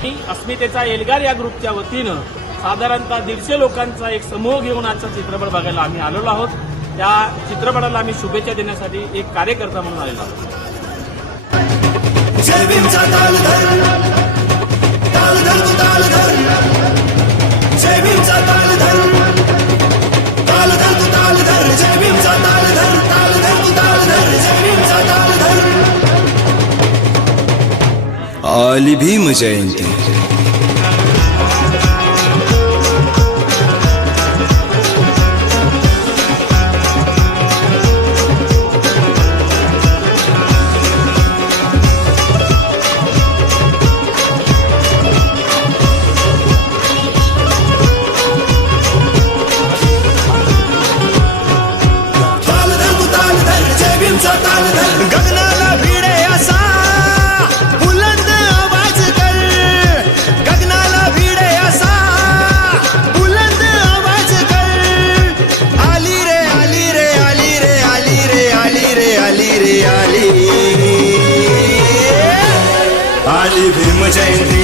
आणि अस्मितेचा एल्गार या ग्रुपच्या वतीनं साधारणतः दीडशे लोकांचा एक समूह घेऊन आजचा चित्रपट बघायला आम्ही आलेलो आहोत. त्या चित्रपटाला आम्ही शुभेच्छा देण्यासाठी एक कार्यकर्ता म्हणून आलेलो आहोत. आली भी मजाएँगे रे आली आली भीम जयंती